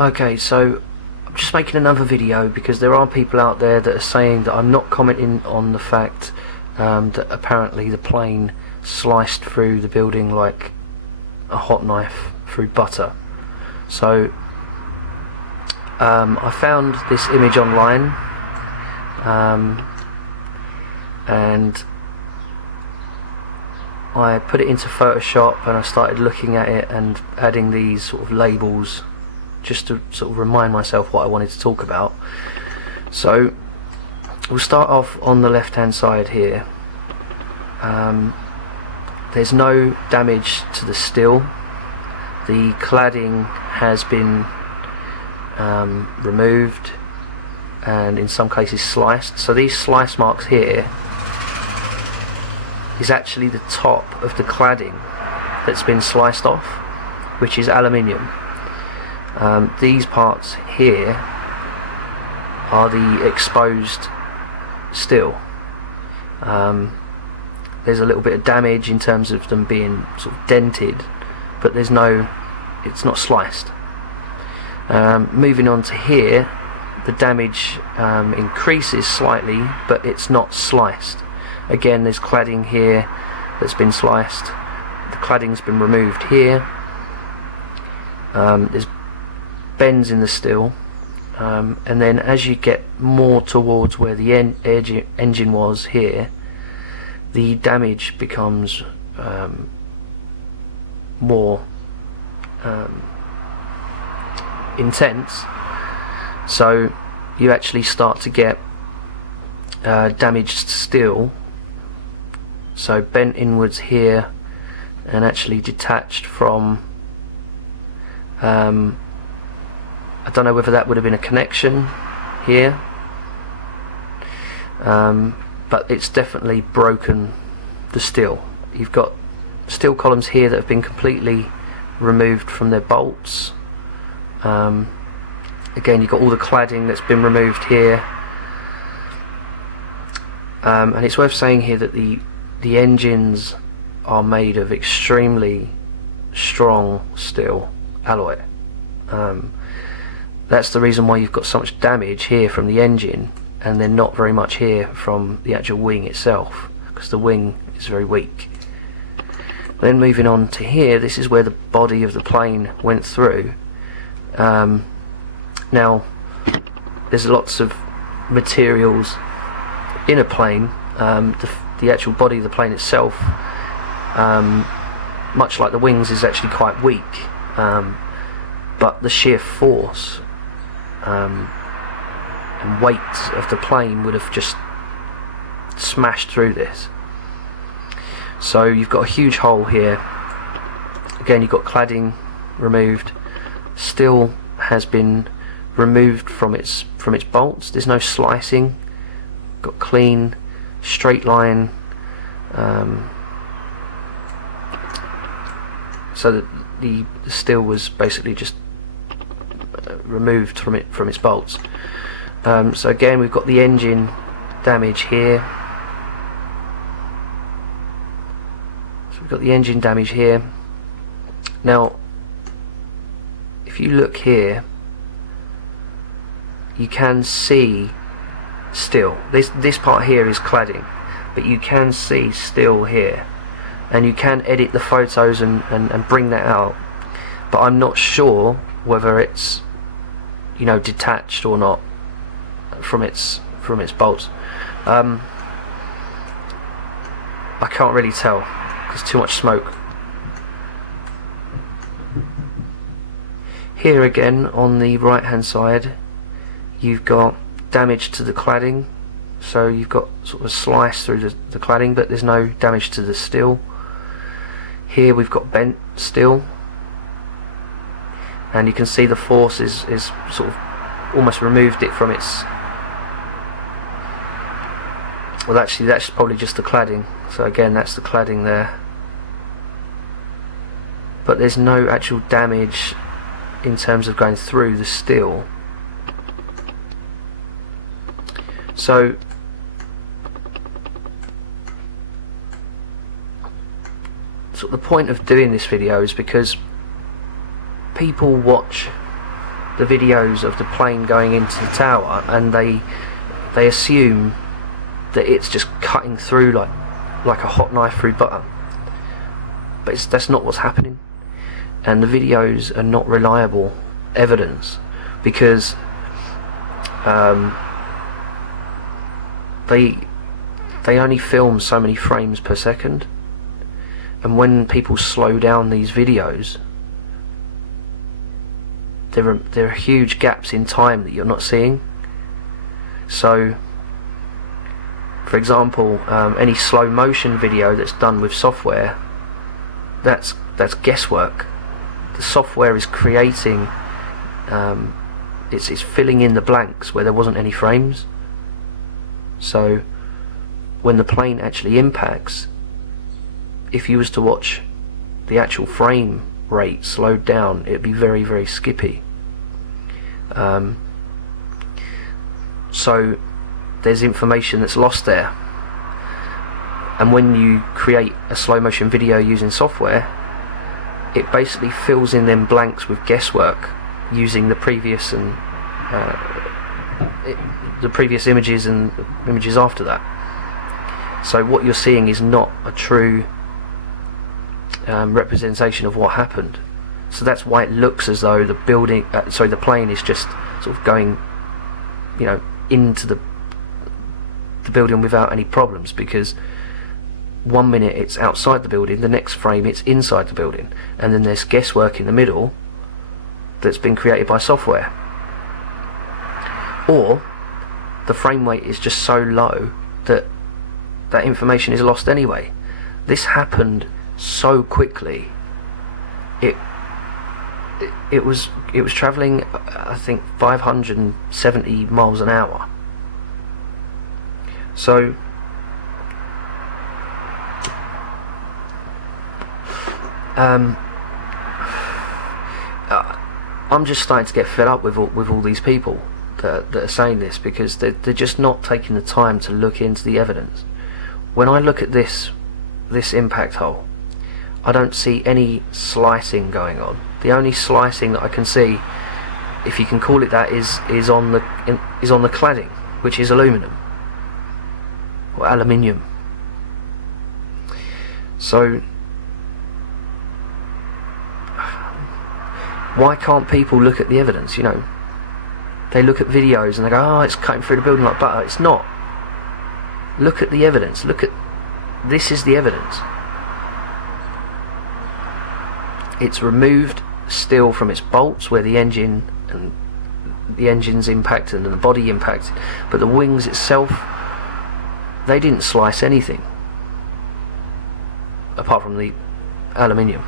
Okay, so I'm just making another video because there are people out there that are saying that I'm not commenting on the fact that apparently the plane sliced through the building like a hot knife through butter. So I found this image online, and I put it into Photoshop and I started looking at it and adding these sort of labels just to sort of remind myself what I wanted to talk about. So we'll start off on the left hand side here. There's no damage to the steel. The cladding has been removed and in some cases sliced. So these slice marks here is actually the top of the cladding that's been sliced off, which is aluminium. These parts here are the exposed steel. There's a little bit of damage in terms of them being sort of dented, but it's not sliced. Moving on to here, the damage increases slightly, but it's not sliced. Again, there's cladding here that's been sliced. The cladding's been removed here. There's bends in the steel, and then as you get more towards where the engine was here, the damage becomes more intense. So you actually start to get damaged steel, so bent inwards here and actually detached from I don't know whether that would have been a connection here, but it's definitely broken the steel. You've got steel columns here that have been completely removed from their bolts. Again, you've got all the cladding that's been removed here, and it's worth saying here that the engines are made of extremely strong steel alloy. That's the reason why you've got so much damage here from the engine and then not very much here from the actual wing itself, because the wing is very weak. Then moving on to here, this is where the body of the plane went through. Now there's lots of materials in a plane. The actual body of the plane itself, much like the wings, is actually quite weak, but the sheer force and weight of the plane would have just smashed through this. So you've got a huge hole here. Again, you've got cladding removed. Steel has been removed from its bolts. There's no slicing. Got clean, straight line. So that the steel was basically just removed from its bolts. So again, we've got the engine damage here. So we've got the engine damage here. Now, if you look here, you can see steel. This part here is cladding, but you can see steel here, and you can edit the photos and bring that out. But I'm not sure whether it's, you know, detached or not from its bolts. I can't really tell because too much smoke. Here again on the right hand side, you've got damage to the cladding. So you've got sort of a slice through the cladding, but there's no damage to the steel. Here we've got bent steel, and you can see the force is sort of almost removed it from its, well, actually that's probably just the cladding. So again, that's the cladding there, but there's no actual damage in terms of going through the steel. So the point of doing this video is because people watch the videos of the plane going into the tower, and they assume that it's just cutting through like a hot knife through butter. But that's not what's happening, and the videos are not reliable evidence, because they only film so many frames per second, and when people slow down these videos, there are huge gaps in time that you're not seeing. So, for example, any slow motion video that's done with software, that's guesswork. The software is creating, it's filling in the blanks where there wasn't any frames. So when the plane actually impacts, if you was to watch the actual frame rate slowed down, it'd be very, very skippy. So there's information that's lost there, and when you create a slow motion video using software, it basically fills in them blanks with guesswork using the previous and the previous images and images after that. So what you're seeing is not a true representation of what happened. So that's why it looks as though the the plane is just sort of going, into the building without any problems, because 1 minute it's outside the building, the next frame it's inside the building, and then there's guesswork in the middle that's been created by software. Or the frame rate is just so low that that information is lost anyway. This happened so quickly. It was travelling, I think, 570 miles an hour. So I'm just starting to get fed up with all these people that are saying this, because they're just not taking the time to look into the evidence. When I look at this impact hole, I don't see any slicing going on. The only slicing that I can see, if you can call it that, is on the cladding, which is aluminum or aluminium. So why can't people look at the evidence? They look at videos and they go, "Oh, it's cutting through the building like butter." It's not. Look at the evidence. This is the evidence. It's removed steel from its bolts where the engine's impacted and the body impacted, but the wings itself, they didn't slice anything apart from the aluminium.